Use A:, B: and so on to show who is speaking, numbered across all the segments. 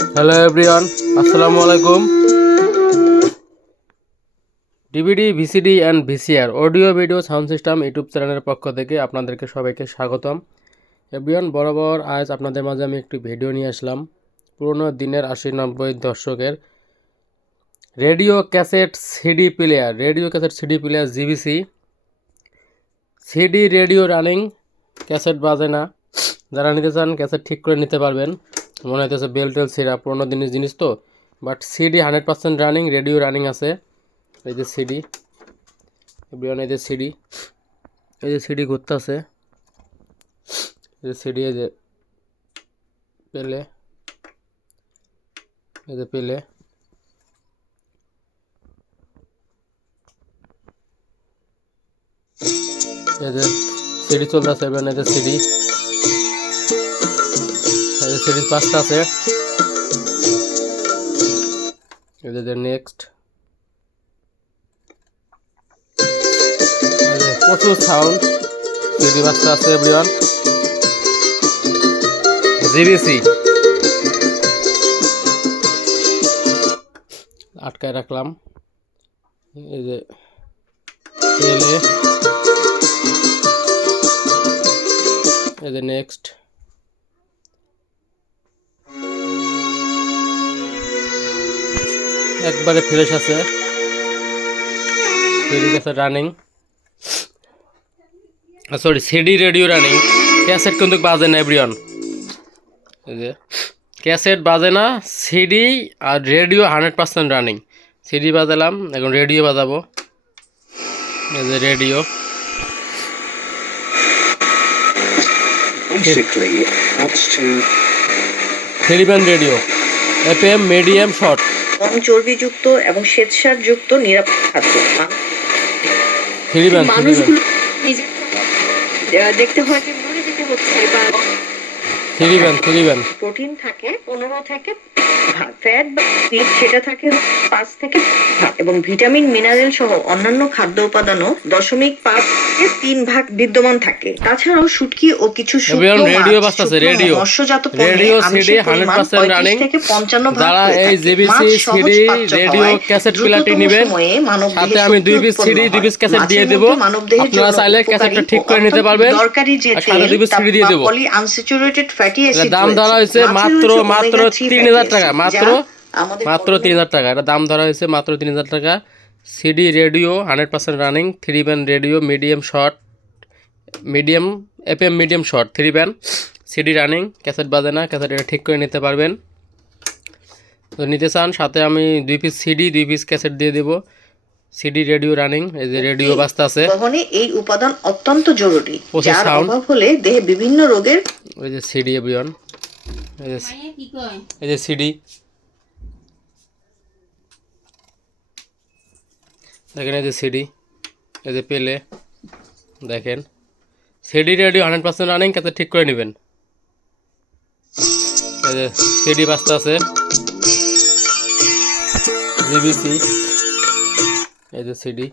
A: Hello everyone আসসালামু আলাইকুম DVD VCD and VCR audio video sound system YouTube চ্যানেলের পক্ষ থেকে আপনাদেরকে সবাইকে স্বাগতম। এভরিওয়ান বরাবর আজ আপনাদের মাঝে আমি একটি ভিডিও নিয়ে আসলাম। পুরোনো দিনের আশি নব্বই দশকের radio cassette CD player radio cassette CD player GBC CD radio running, cassette বাজে না। যারা নিতে চান, ক্যাসেট ঠিক করে নিতে পারবেন। মনে হইতেছে বেল টেল সিরা, পুরোনো দিনের জিনিস তো। But CD hundred percent running radio running আছে। এই যে সিডি এভরিওয়ান, এই যে সিডি এই যে সিডি ঘুরতে আছে এই যে সিডি এই যে পেলে। এই যে পেলে। এই যে সিডি চলতেছে এবার এই যে সিডি সিডি পাঁচটা আছে। এই নেক্সট প্রচুর সাউন্ড সিডি পাঁচটা আছে এভরিওয়ান জিবিসি আটকায় রাখলাম। এই যে এই যে নেক্সট একবারে ফ্রেশ আছে। সিডি আছে running sorry CD radio running cassette কিন্তু বাজে না এভরিওয়ান যে ক্যাসেট বাজে না সিডি আর radio hundred percent running CD বাজালাম এখন রেডিও বাজাবো। এই যে radio
B: Basically,
A: three band radio F M medium short
C: কম চর্বিযুক্ত এবং শ্বেতসার যুক্ত নিরাপদ খাদ্য। মানুষগুলো দেখতে হয় যে মরে যেতে হচ্ছে বা প্রোটিন থাকে পনেরো থেকে ভাগ ফ্যাট বা ফিট সেটা থাকে পাঁচ থেকে এবং ভিটামিন মিনারেল সহ অন্যান্য খাদ্য উপাদানও দশমিক পাঁচ থেকে তিন ভাগ বিদ্যমান থাকে তাছাড়াও শুটকি ও কিছু
A: রেডিও বাজতাছে, রেডিও।
C: মৎস্যজাত
A: রেডিও, সিডি,
C: পরিমাণ
A: 100% রানিং।
C: থেকে পঞ্চান্ন ভাগ
A: যারা এই। জিবিসি, সিডি, রেডিও, ক্যাসেট নিবেন। সাথে আমি দুই পিস সিডি, দুই পিস ক্যাসেট দিয়ে দেবো। আপনারা চাইলে ক্যাসেটটা ঠিক করে নিতে পারবেন।
C: দরকারি যে
A: সাথে দুই পিস সিডি দিয়ে দেবো।
C: পলি আনস্যাচুরেটেড ফ্যাটি অ্যাসিড
A: দাম ধরা হয়েছে মাত্র মাত্র তিন হাজার টাকা মাত্র? মাত্র তিন হাজার টাকা। এটা দাম ধরা হয়েছে মাত্র তিন হাজার টাকা। CD radio hundred percent running three band radio medium short medium F M medium short three band CD running cassette বাজে না ক্যাসেট এটা ঠিক করে নিতে পারবেন। তো নিতে চান সাথে আমি দুই পিস সিডি দুই পিস ক্যাসেট দিয়ে দেবো। সিডি রেডিও রানিং এই যে রেডিও বাজতে আছে।
C: বহনে এই উপাদান অত্যন্ত জরুরি। যার। অভাব হলে দেহে বিভিন্ন রোগের
A: ওই যে সিডি এই যে এই যে সিডি দেখেন এই যে সিডি এই যে পেলে দেখেন। CD radio hundred percent running কাছে ঠিক করে নেবেন। এই যে সিডি বাস্তা আছে। জিবিসি এই যে সিডি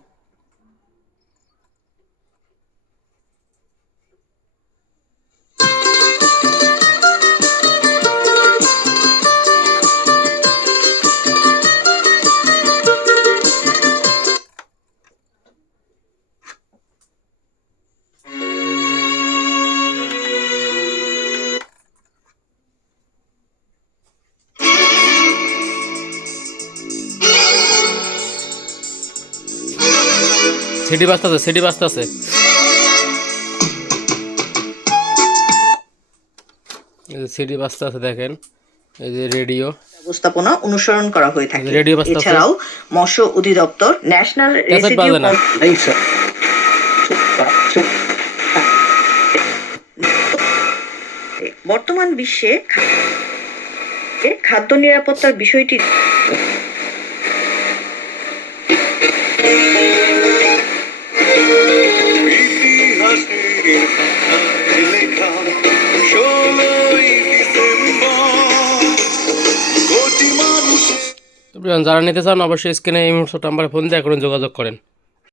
A: সিডি বাস্তা আছে সিডি বাস্তা আছে এই যে সিডি বাস্তা আছে দেখেন এই যে রেডিও
C: ব্যবস্থাপনা অনুসরণ করা হয়ে থাকে
A: রেডিও বাজতেছে।
C: এছাড়াও মৎস্য অধিদপ্তর ন্যাশনাল রেসিডিউ. বর্তমান বিশ্বে খাদ্য নিরাপত্তার বিষয়টি
A: যারা নিতে চান অবশ্যই স্ক্রিনে এই মুহূর্তে নাম্বারে ফোন দিয়ে এখন যোগাযোগ করেন।